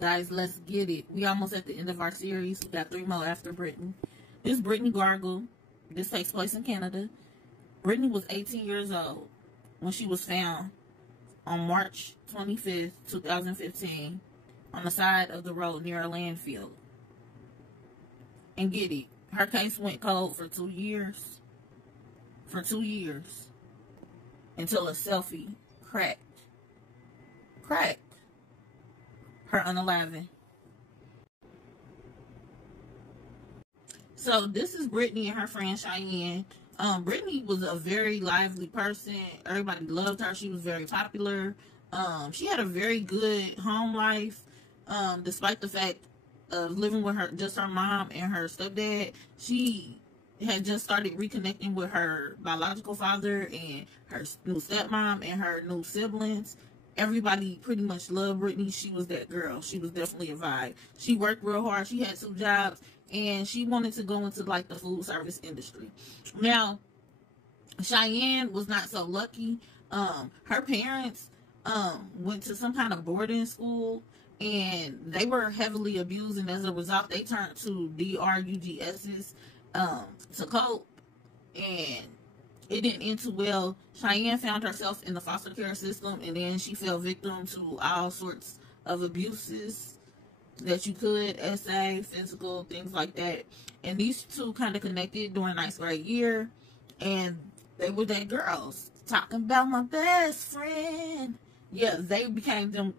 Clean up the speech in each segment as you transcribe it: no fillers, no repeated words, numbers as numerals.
Guys, let's get it. We almost at the end of our series. We got 3 more after Brittany. This is Brittany Gargle. This takes place in Canada. Brittany was 18 years old when she was found on March 25th, 2015 on the side of the road near a landfill. And get it, her case went cold for 2 years. For 2 years. Until a selfie cracked her unaliving. So this is Brittany and her friend Cheyenne. Brittany was a very lively person. Everybody loved her. She was very popular. She had a very good home life. Despite the fact of living with just her mom and her stepdad, she had just started reconnecting with her biological father and her new stepmom and her new siblings. Everybody pretty much loved Brittany. She was that girl. She was definitely a vibe. She worked real hard. She had 2 jobs, and she wanted to go into like the food service industry. Now, Cheyenne was not so lucky. Her parents went to some kind of boarding school, and they were heavily abused, and as a result, they turned to DRUGS's to cope, and it didn't end too well. Cheyenne found herself in the foster care system, and then she fell victim to all sorts of abuses that you could, SA, physical, things like that. And these two kind of connected during 9th grade year, and they were that girls. Talking about my best friend. Yeah, they became them.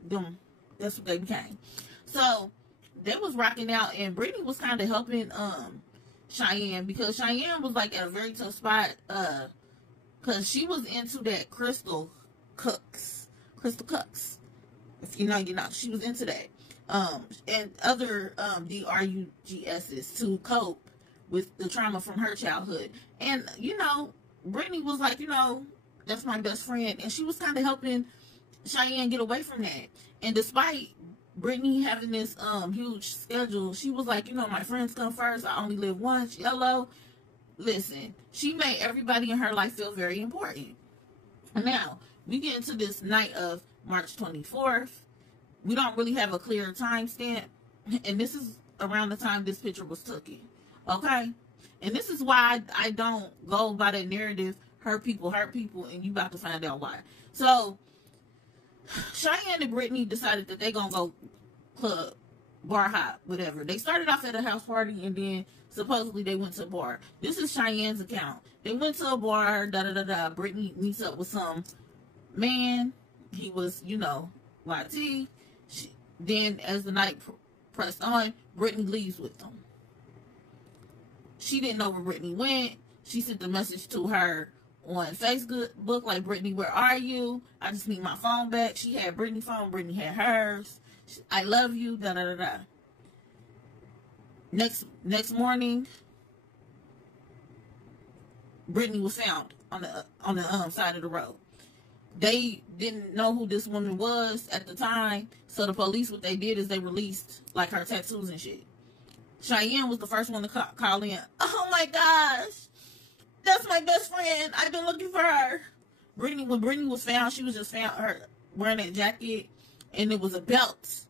That's what they became. So, they was rocking out, and Brittany was kind of helping Cheyenne, because Cheyenne was like at a very tough spot, because she was into that Crystal Cooks. If you know, you know. She was into that. And other DRUGSs to cope with the trauma from her childhood. And, you know, Brittany was like, you know, that's my best friend. And she was kind of helping Cheyenne get away from that. And despite Brittany having this huge schedule, she was like, you know, my friends come first. I only live once. Yellow. Listen, she made everybody in her life feel very important. And now, we get into this night of March 24th. We don't really have a clear time stamp. And this is around the time this picture was taken. Okay? And this is why I don't go by that narrative, hurt people, and you about to find out why. So, Cheyenne and Brittany decided that they gonna go club, bar hop, whatever. They started off at a house party, and then supposedly they went to a bar. This is Cheyenne's account. They went to a bar, Brittany meets up with some man. He was, you know, YT. Then, as the night pressed on, Brittany leaves with them. She didn't know where Brittany went. She sent a message to her on Facebook, like, Brittany, where are you? I just need my phone back. She had Brittany's phone. Brittany had hers. I love you, Next morning, Brittany was found on the side of the road. They didn't know who this woman was at the time, so the police, what they did is they released like her tattoos and shit. Cheyenne was the first one to call in. Oh my gosh, that's my best friend. I've been looking for her. When Brittany was found, she was just found her wearing that jacket, and it was a belt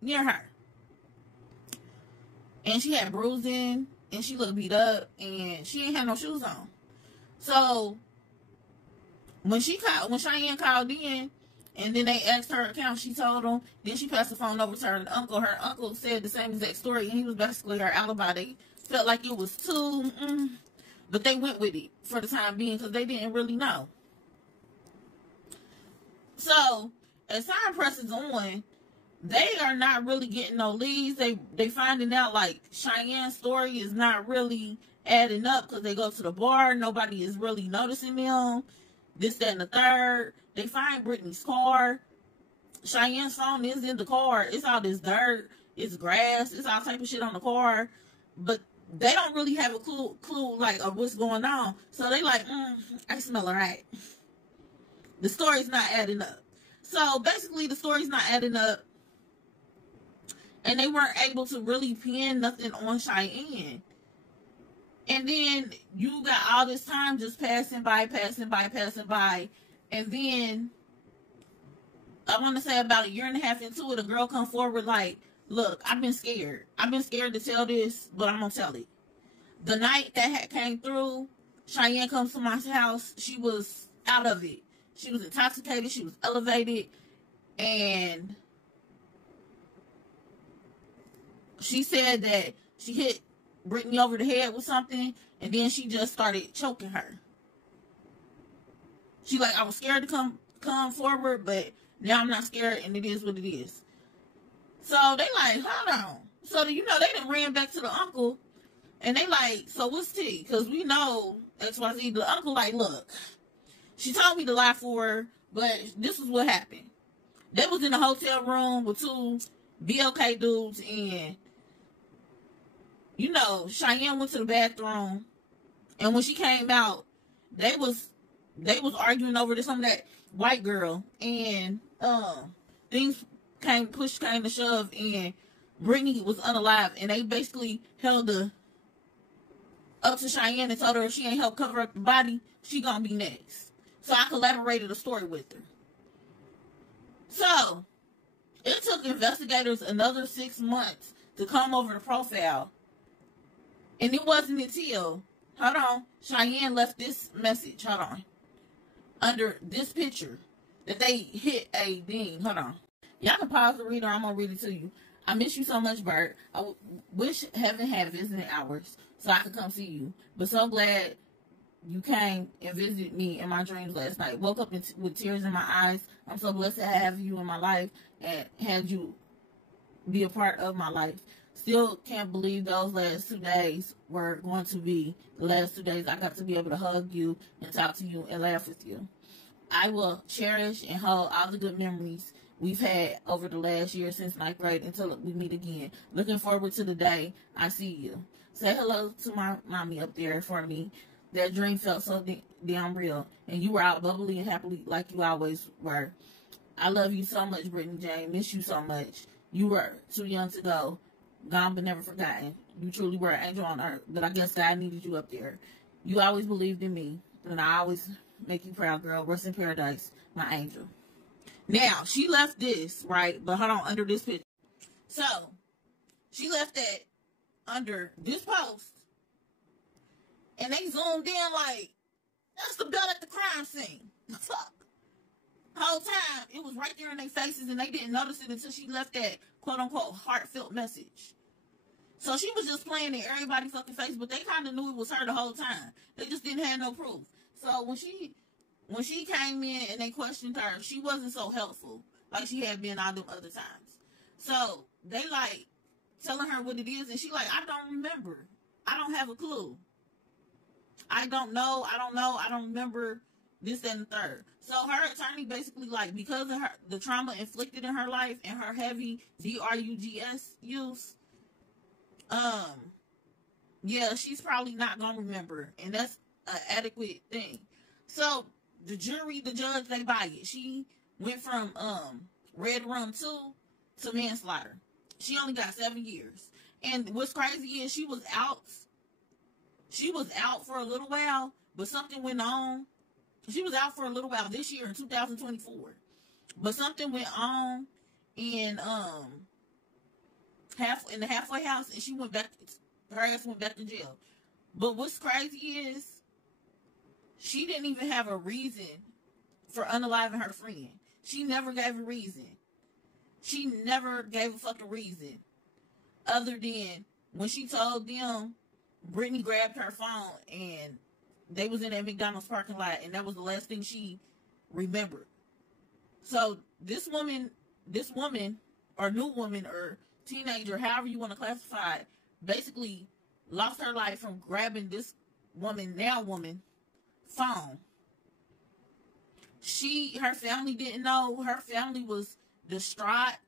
near her, and she had bruising, and she looked beat up, and she ain't had no shoes on. So when Cheyenne called in, and then they asked her account, she told them. Then she passed the phone over to her uncle. Her uncle said the same exact story, and he was basically her alibi. They felt like it was too, but they went with it for the time being because they didn't really know. So as time presses on, they are not really getting no leads. They finding out like Cheyenne's story is not really adding up because they go to the bar. Nobody is really noticing them. This, that, and the third. They find Brittany's car. Cheyenne's phone is in the car. It's all this dirt. It's grass. It's all type of shit on the car. But they don't really have a clue like of what's going on. So they like, I smell it right. The story's not adding up. So basically the story's not adding up. And they weren't able to really pin nothing on Cheyenne. And then you got all this time just passing by. And then I want to say about a year and a half into it, a girl come forward like, look, I've been scared. I've been scared to tell this, but I'm going to tell it. The night that had came through, Cheyenne comes to my house. She was out of it. She was intoxicated. She was elevated. And she said that she hit Brittany over the head with something, and then she just started choking her. She like, I was scared to come forward, but now I'm not scared, and it is what it is. So they like, hold on. So they done ran back to the uncle, and they like, so what's tea? Because we know XYZ. The uncle like, look, she told me to lie for her, but this is what happened. They was in a hotel room with two BLK dudes, and Cheyenne went to the bathroom, and when she came out, they was arguing over some of that white girl, and things came to shove, and Brittany was unalive, and they basically held her up to Cheyenne and told her if she ain't help cover up the body, she gonna be next. So I collaborated a story with her. So it took investigators another 6 months to come over the profile. And it wasn't until, hold on, Cheyenne left this message, hold on, under this picture, that they hit a ding. Hold on. Y'all can pause the reader. I'm going to read it to you. I miss you so much, Bert. I wish heaven had visited ours so I could come see you. But so glad you came and visited me in my dreams last night. Woke up with tears in my eyes. I'm so blessed to have you in my life and had you be a part of my life. Still can't believe those last 2 days were going to be the last 2 days I got to be able to hug you and talk to you and laugh with you. I will cherish and hold all the good memories we've had over the last year since 9th grade until we meet again. Looking forward to the day I see you. Say hello to my mommy up there for me. That dream felt so damn real. And you were out bubbly and happily like you always were. I love you so much, Brittany Jane. Miss you so much. You were too young to go. Gone but never forgotten. You truly were an angel on earth, but I guess God needed you up there. You always believed in me, and I always make you proud, girl. Rest in paradise, my angel. Now, she left this, right? But hold on, under this picture. So, she left that under this post, and they zoomed in like, that's the bell at the crime scene. Fuck. Whole time, it was right there in their faces, and they didn't notice it until she left that quote-unquote heartfelt message. So she was just playing in everybody's fucking face, but they kind of knew it was her the whole time. They just didn't have no proof. So when she came in and they questioned her, she wasn't so helpful like she had been all them other times. So they like telling her what it is, and she like, I don't remember. I don't have a clue. I don't know. I don't remember this, that, and the third. So her attorney basically like, because of the trauma inflicted in her life and her heavy drugs use, yeah, she's probably not gonna remember, and that's an adequate thing. So the jury, the judge, they buy it. She went from Red Rum 2 to manslaughter. She only got 7 years. And what's crazy is she was out for a little while, but something went on. She was out for a little while this year in 2024. But something went on in the halfway house, and she went back. Her ass went back to jail. But what's crazy is she didn't even have a reason for unaliving her friend. She never gave a reason. She never gave a fucking reason, other than when she told them, Brittany grabbed her phone and they was in that McDonald's parking lot, and that was the last thing she remembered. So this woman, or new woman, or teenager, however you want to classify it, basically lost her life from grabbing this woman, phone. Her family didn't know. Her family was distraught.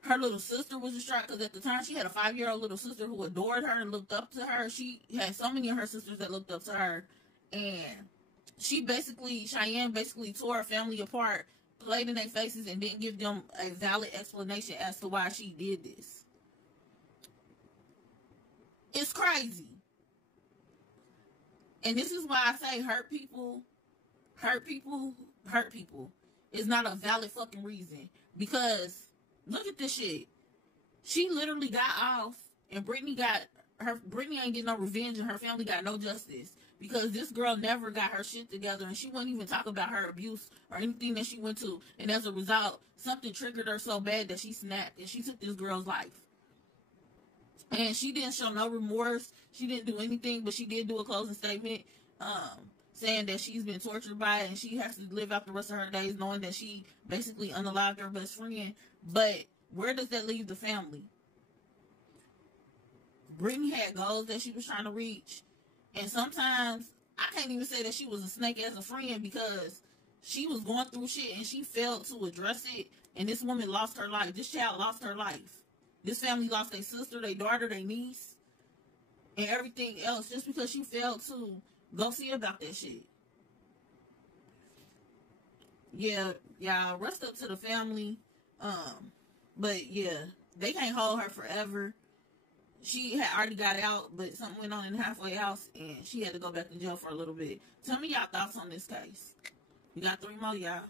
Her little sister was distraught because at the time she had a 5-year-old little sister who adored her and looked up to her. She had so many of her sisters that looked up to her. And Cheyenne basically tore her family apart, played in their faces, and didn't give them a valid explanation as to why she did this. It's crazy. And this is why I say hurt people hurt people. is not a valid fucking reason. Because look at this shit. She literally got off, and Brittany ain't getting no revenge, and her family got no justice. Because this girl never got her shit together, and she wouldn't even talk about her abuse or anything that she went to. And as a result, something triggered her so bad that she snapped, and she took this girl's life. And she didn't show no remorse. She didn't do anything, but she did do a closing statement, saying that she's been tortured by it, and she has to live out the rest of her days knowing that she basically unalived her best friend. But where does that leave the family? Brittany had goals that she was trying to reach. And sometimes, I can't even say that she was a snake as a friend, because she was going through shit and she failed to address it. And this woman lost her life. This child lost her life. This family lost their sister, their daughter, their niece, and everything else, just because she failed to go see about that shit. Yeah, y'all, rest up to the family. But yeah, they can't hold her forever. She had already got out, but something went on in the halfway house, and she had to go back to jail for a little bit. Tell me y'all thoughts on this case. We got 3 more, y'all.